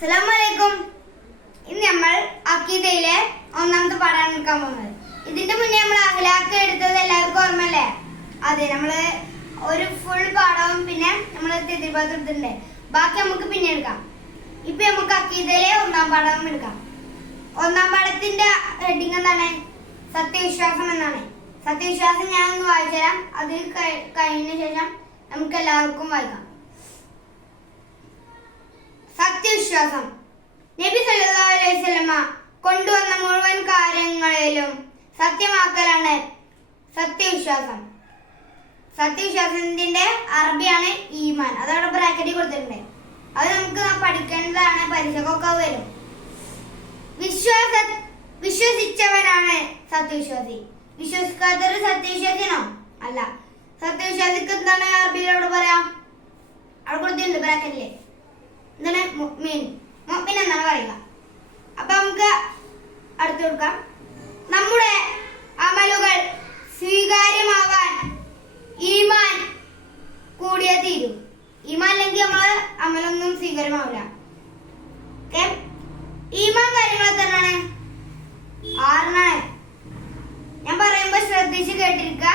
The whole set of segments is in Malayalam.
അസ്സലാമലൈക്കും. ഇന്ന് നമ്മൾ അക്കീദയിലെ ഒന്നാമത്തെ പാഠമാണ് എടുക്കാൻ പോകുന്നത്. ഇതിന്റെ മുന്നേ നമ്മൾ അഖ്ലാഖ് എടുത്തത് എല്ലാവർക്കും ഓർമ്മല്ലേ? അതെ, നമ്മള് ഒരു ഫുൾ പാഠവും പിന്നെ നമ്മൾ തെതിർഭാഗത്ത് എടുത്തിട്ടുണ്ട്. ബാക്കി നമുക്ക് പിന്നെ എടുക്കാം. ഇപ്പൊ നമുക്ക് അക്കീദയിലെ ഒന്നാം പാഠം എടുക്കാം. ഒന്നാം പാഠത്തിന്റെ ഹെഡിങ് എന്താണ്? സത്യവിശ്വാസം എന്നാണ്. സത്യവിശ്വാസം ഞാൻ ഒന്ന് വായിച്ചു തരാം. അത് കഴിഞ്ഞ ശേഷം നമുക്ക് എല്ലാവർക്കും വായിക്കാം. സത്യവിശ്വാസം. നബി സല്ലല്ലാഹു അലൈഹി വസല്ലമ കൊണ്ടുവന്ന മുഴുവൻ കാര്യങ്ങളിലും സത്യമാക്കലാണ് സത്യവിശ്വാസം. സത്യവിശ്വാസത്തിന്റെ അറബിയാണ് ഈമാൻ. അതവിടെ ബ്രാക്കറ്റിൽ കൊടുത്തിട്ടുണ്ട്. അത് നമുക്ക് പഠിക്കേണ്ടതാണ്, പരീക്ഷക്കൊക്കെ വരും. വിശ്വസിച്ചവനാണ് സത്യവിശ്വാസി. വിശ്വസിക്കാത്തൊരു സത്യവിശ്വാസിയാണോ? അല്ല. സത്യവിശ്വാസിക്ക് എന്താണ് അറബിയിൽ അവിടെ പറയാം? അവിടെ കൊടുത്തിട്ടുണ്ട് ബ്രാക്കറ്റില്. എന്താണ്? മുഅ്മിൻ. മുഅ്മിൻ എന്നാണ് പറയുക. അപ്പൊ നമുക്ക് അടുത്ത് കൊടുക്കാം. നമ്മുടെ അമലുകൾ സ്വീകാര്യമാവാൻ ഈമാൻ കൂടിയേ തീരൂ. ഈമാൻ അല്ലെങ്കിൽ നമ്മളെ അമലൊന്നും സ്വീകാര്യമാവില്ല. ഓക്കെ, ഈമാൻ കാര്യങ്ങൾ എത്രയാണ്? 6 ഞാൻ പറയുമ്പോ ശ്രദ്ധിച്ച് കേട്ടിരിക്ക.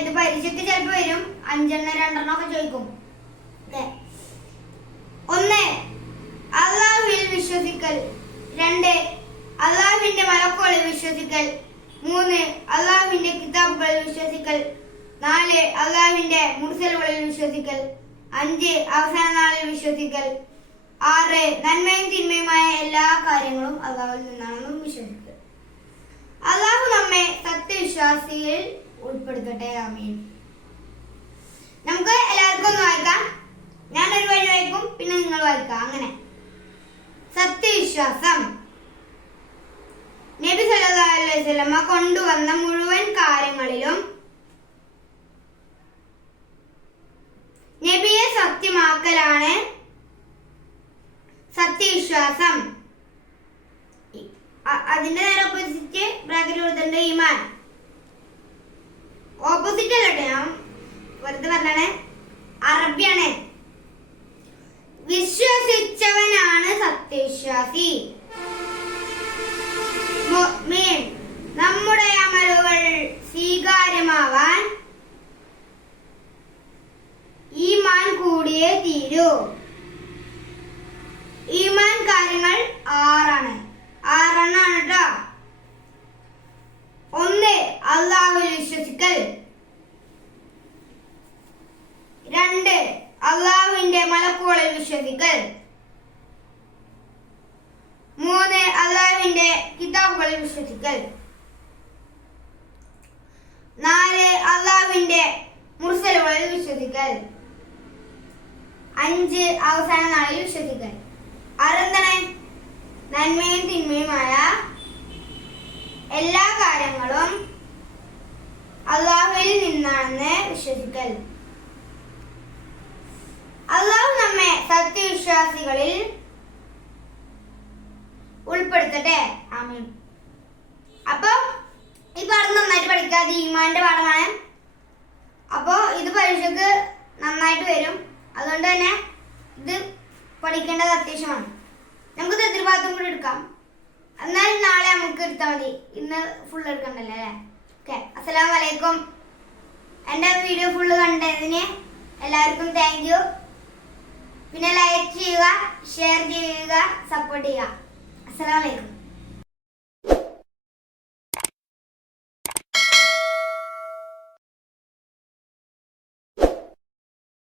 ഇത് പരീക്ഷയ്ക്ക് ചിലപ്പോ വരും. 5 2 ഒക്കെ ചോദിക്കും. ഓക്കെ, 1 അല്ലാഹുവിൽ വിശ്വസിക്കൽ. 2 അല്ലാഹുവിന്റെ മലക്കുകളിൽ വിശ്വസിക്കൽ. 3 അല്ലാഹുവിന്റെ കിതാബുകളിൽ വിശ്വസിക്കൽ. 4 അല്ലാഹുവിന്റെ മുർസലുകളിൽ വിശ്വസിക്കൽ. 5 അവസാന നാളിൽ വിശ്വസിക്കൽ. 6 നന്മയും തിന്മയുമായ എല്ലാ കാര്യങ്ങളും അല്ലാഹുവിൽ നിന്നാണെന്നും വിശ്വസിക്കൽ. അല്ലാഹു നമ്മെ സത്യവിശ്വാസിയിൽ ഉൾപ്പെടുത്തട്ടെ. ആമീൻ. നമുക്ക് എല്ലാവർക്കും ഒന്ന് വായിക്കാം. ഞാനൊരു വഴി വായിക്കും, പിന്നെ നിങ്ങൾ വായിക്കാം. അങ്ങനെ സത്യവിശ്വാസം. നബി സല്ലല്ലാഹു അലൈഹി വസല്ലമ കൊണ്ടുവന്ന മുഴുവൻ കാര്യങ്ങളിലും നബിയെ സത്യമാക്കലാണ് സത്യവിശ്വാസം. അതിന്റെ നേരെ ഓപ്പോസിറ്റ് ബ്രാക്കറ്റ് കൊടുത്തിട്ടുണ്ട് ഈമാൻ. ഓപ്പോസിറ്റ് അല്ലട്ടെ, ഞാൻ വെറുതെ പറഞ്ഞാണ്, അറബിയാണ്. വിശ്വസിച്ചവനാണ് സത്യവിശ്വാസി. മുഅ്മിൻ. നമ്മുടെ അമലുകൾ സ്വീകാര്യമാവാൻ ഈമാൻ കൂടിയേ തീരൂ. ഈമാൻ കാര്യങ്ങൾ 6 കേട്ടോ. 1 അല്ലാഹുവിൽ വിശ്വസിക്കൽ. 2 അല്ലാഹുവിന്റെ മലക്കുകളിൽ വിശ്വസിക്കൽ. 3 അല്ലാഹുവിന്റെ കിതാബുകളിൽ വിശ്വസിക്കൽ. 4 അല്ലാഹുവിന്റെ മുർസലുകളിൽ വിശ്വസിക്കൽ. 5 അവസാന നാളിൽ വിശ്വസിക്കൽ. 6 നന്മയും തിന്മയുമായ എല്ലാ കാര്യങ്ങളും അല്ലാഹുവിൽ നിന്നാണെന്ന് വിശ്വസിക്കൽ. അല്ലാഹു നമ്മെ സത്യവിശ്വാസികളിൽ ഉൾപ്പെടുത്തട്ടെ. ആമീൻ. അപ്പൊ ഈ പാഠം നന്നായിട്ട് പഠിക്കാതെ ഈമാന്റെ പാഠമാണ്. അപ്പോ ഇത് പരീക്ഷക്ക് നന്നായിട്ട് വരും. അതുകൊണ്ട് തന്നെ ഇത് പഠിക്കേണ്ടത് അത്യാവശ്യമാണ്. നമുക്ക് തെതിർഭാഗത്തും കൂടി എടുക്കാം. എന്നാൽ നാളെ നമുക്ക് എടുത്താൽ മതി. ഇന്ന് ഫുൾ എടുക്കണ്ടല്ലോ അല്ലേ? ഓക്കെ, അസ്സലാമലൈക്കും. എൻ്റെ വീഡിയോ ഫുള്ള് കണ്ടതിന് എല്ലാവർക്കും താങ്ക് യു. പിന്നെ ലൈക്ക് ചെയ്യുക, ഷെയർ ചെയ്യുക, സപ്പോർട്ട് ചെയ്യുക.